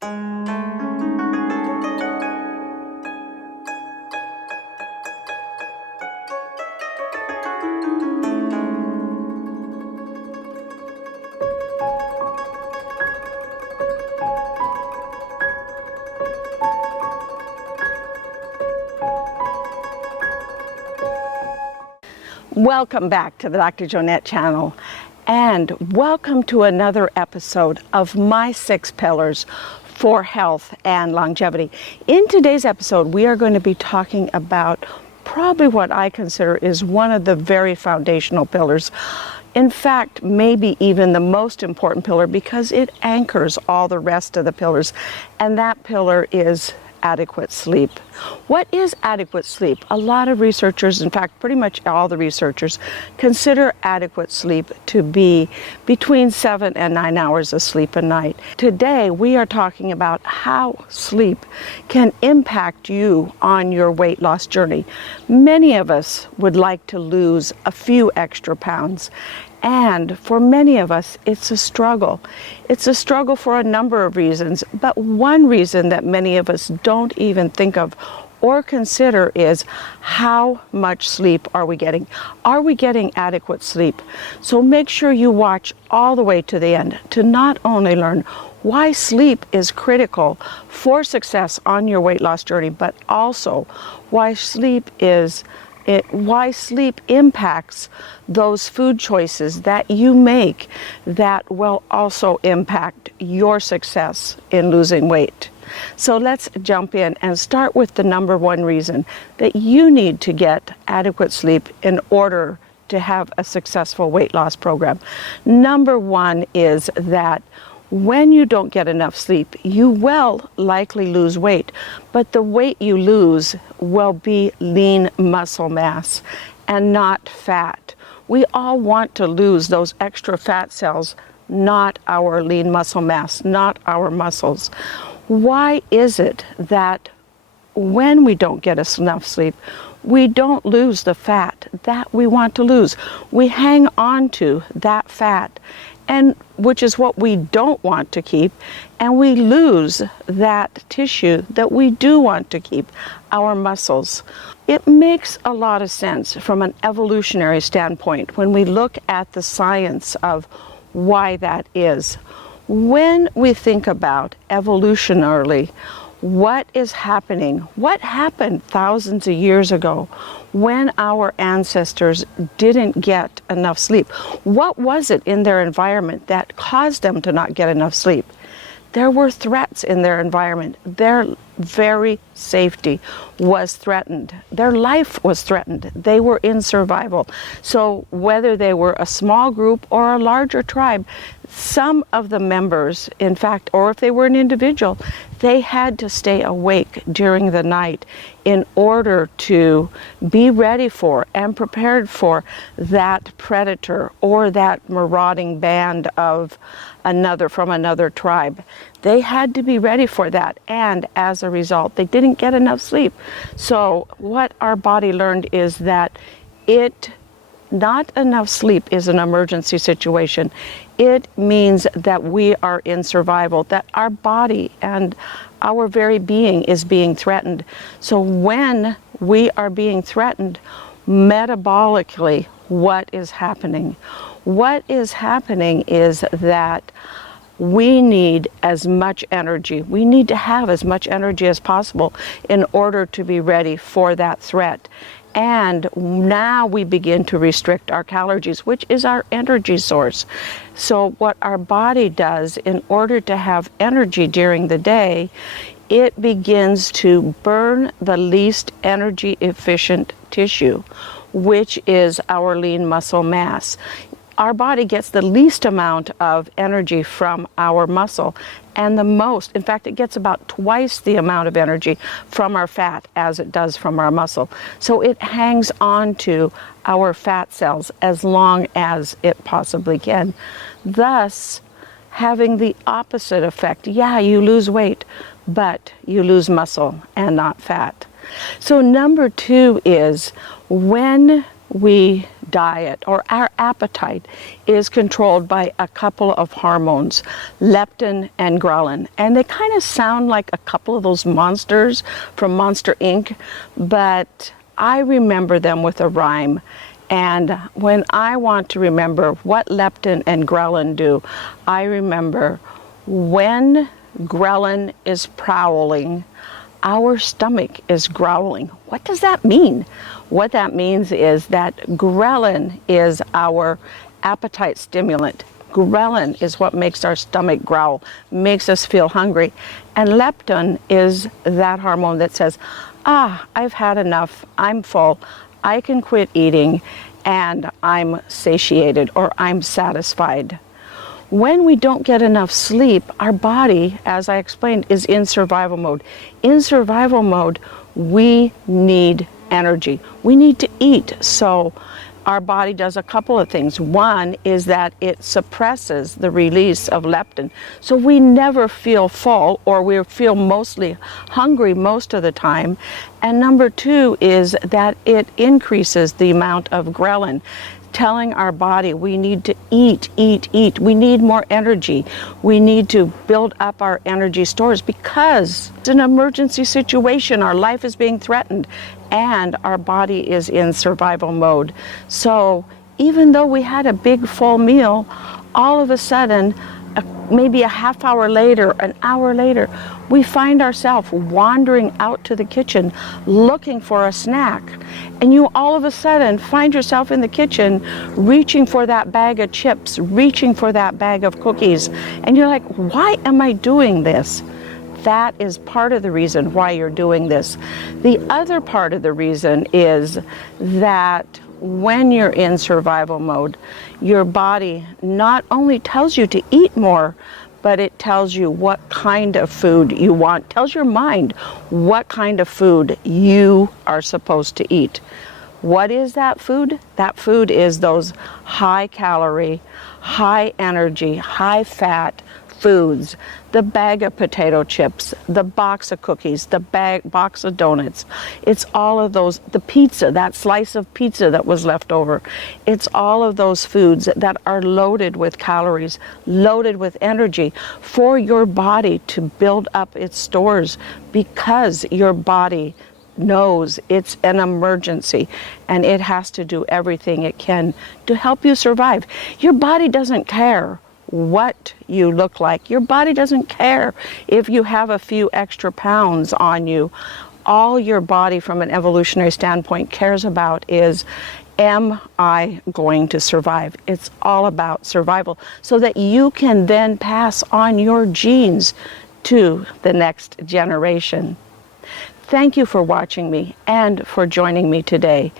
Welcome back to the Dr. Jonette channel, and welcome to another episode of my 6 pillars for health and longevity. In today's episode, we are going to be talking about probably what I consider is one of the very foundational pillars. In fact, maybe even the most important pillar, because it anchors all the rest of the pillars, and that pillar is adequate sleep. What is adequate sleep? A lot of researchers, in fact, pretty much all the researchers, consider adequate sleep to be between 7 and 9 hours of sleep a night. Today, we are talking about how sleep can impact you on your weight loss journey. Many of us would like to lose a few extra pounds. And for many of us, it's a struggle. It's a struggle for a number of reasons, but one reason that many of us don't even think of or consider is how much sleep are we getting? Are we getting adequate sleep? So make sure you watch all the way to the end to not only learn why sleep is critical for success on your weight loss journey, but also why sleep impacts those food choices that you make that will also impact your success in losing weight. So let's jump in and start with the number one reason that you need to get adequate sleep in order to have a successful weight loss program. Number one is that when you don't get enough sleep, you will likely lose weight, but the weight you lose will be lean muscle mass and not fat. We all want to lose those extra fat cells, not our lean muscle mass, not our muscles. Why is it that when we don't get enough sleep, we don't lose the fat that we want to lose? We hang on to that fat, and which is what we don't want to keep, and we lose that tissue that we do want to keep, our muscles. It makes a lot of sense from an evolutionary standpoint when we look at the science of why that is. When we think about evolutionarily, what is happening? What happened thousands of years ago when our ancestors didn't get enough sleep? What was it in their environment that caused them to not get enough sleep? There were threats in their environment. Their very safety was threatened. Their life was threatened. They were in survival. So whether they were a small group or a larger tribe, some of the members, in fact, or if they were an individual, they had to stay awake during the night in order to be ready for and prepared for that predator or that marauding band of from another tribe. They had to be ready for that, and as a result, they didn't get enough sleep. So what our body learned is that not enough sleep is an emergency situation. It means that we are in survival, that our body and our very being is being threatened. So when we are being threatened, metabolically, what is happening? What is happening is that we need as much energy. We need to have as much energy as possible in order to be ready for that threat. And now we begin to restrict our calories, which is our energy source. So what our body does in order to have energy during the day, it begins to burn the least energy efficient tissue, which is our lean muscle mass. Our body gets the least amount of energy from our muscle and the most. In fact, it gets about twice the amount of energy from our fat as it does from our muscle. So it hangs on to our fat cells as long as it possibly can, thus having the opposite effect. Yeah, you lose weight, but you lose muscle and not fat. So number two is when we diet, or our appetite, is controlled by a couple of hormones, leptin and ghrelin. And they kind of sound like a couple of those monsters from Monster Inc., but I remember them with a rhyme. And when I want to remember what leptin and ghrelin do, I remember when ghrelin is prowling, our stomach is growling. What does that mean? What that means is that ghrelin is our appetite stimulant. Ghrelin is what makes our stomach growl, makes us feel hungry. And leptin is that hormone that says, I've had enough, I'm full, I can quit eating, and I'm satiated, or I'm satisfied. When we don't get enough sleep, our body, as I explained, is in survival mode. In survival mode, we need energy. We need to eat. So our body does a couple of things. One is that it suppresses the release of leptin. So we never feel full, or we feel mostly hungry most of the time. And number two is that it increases the amount of ghrelin, telling our body we need to eat. We need more energy. We need to build up our energy stores because it's an emergency situation. Our life is being threatened and our body is in survival mode. So even though we had a big full meal, all of a sudden, maybe a half hour later, an hour later, we find ourselves wandering out to the kitchen looking for a snack. And you all of a sudden find yourself in the kitchen reaching for that bag of chips, reaching for that bag of cookies. And you're like, why am I doing this? That is part of the reason why you're doing this. The other part of the reason is that when you're in survival mode, your body not only tells you to eat more, but it tells you what kind of food you want, tells your mind what kind of food you are supposed to eat. What is that food? That food is those high calorie, high energy, high fat foods. The bag of potato chips, the box of cookies, the box of donuts. It's all of those, the pizza, that slice of pizza that was left over. It's all of those foods that are loaded with calories, loaded with energy for your body to build up its stores, because your body knows it's an emergency and it has to do everything it can to help you survive. Your body doesn't care what you look like. Your body doesn't care if you have a few extra pounds on you. All your body from an evolutionary standpoint cares about is, am I going to survive? It's all about survival, so that you can then pass on your genes to the next generation. Thank you for watching me and for joining me today.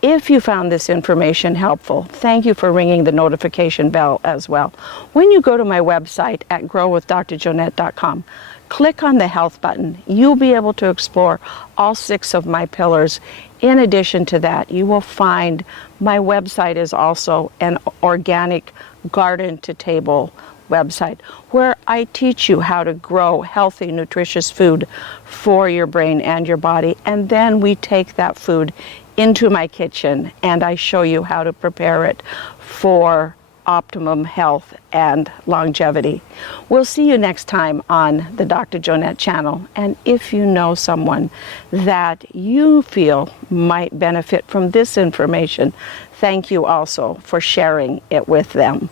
If you found this information helpful, thank you for ringing the notification bell as well. When you go to my website at growwithdrjonette.com, click on the health button. You'll be able to explore all 6 of my pillars. In addition to that, you will find my website is also an organic garden to table website where I teach you how to grow healthy, nutritious food for your brain and your body. And then we take that food into my kitchen and I show you how to prepare it for optimum health and longevity. We'll see you next time on the Dr. Jonette channel. And if you know someone that you feel might benefit from this information, thank you also for sharing it with them.